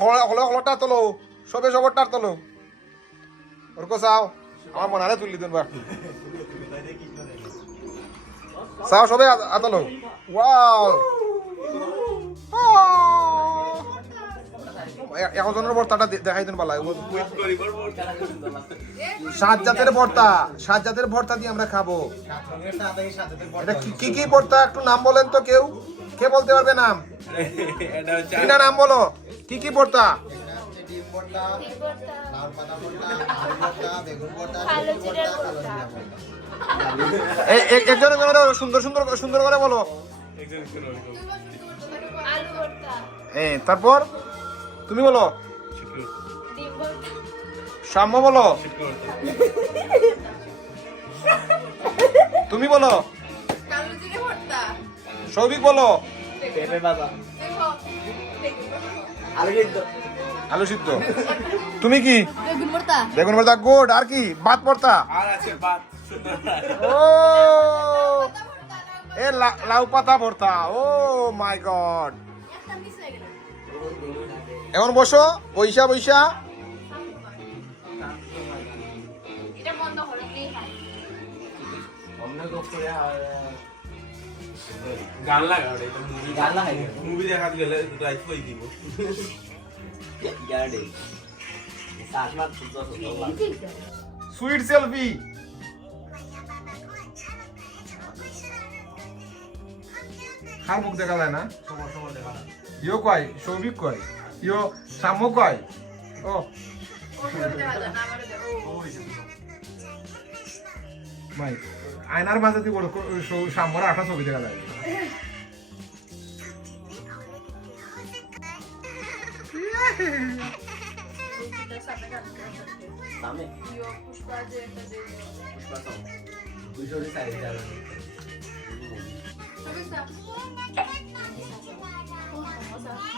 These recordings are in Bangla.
হলটা তোলো সবে সবরটার তোলো ওরকো চাও আমার মনে হয় তুললি দেন একটু চাও সবে আতলো ওয়াও একজনের ভর্তাটা দেখাই দেন পালা সাত জাতের ভর্তা দিয়ে আমরা খাবো এটা কি কি ভর্তা একটু নাম বলেন তো কেউ কে বলতে পারবে নাম তিনটা নাম বলো কি কি ভর্তা একজন সুন্দর সুন্দর সুন্দর করে বলো তারপর তুমি বলো সাম্য বলো তুমি বলো সৌভিক বলো আলু সিদ্ধ তুমি কি বেগুন ভর্তা গুড আর কি ভাত ভর্তা ও এ লাউ পাতা ভর্তা ও মাই গড এখন বসো পয়সা পয়সা গান লাগা মুভি দেখা গেলে রাইট হই দিব সুইট সেলফি কার মুখ দেখা যায় না ইও কয় সৌভিক কয় ইও সাম্য কয় ও ভাই আয়নার মাঝে দিয়ে বলো সাম্যর 8টা ছবি দেখা যায়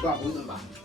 Bagus, Mbak.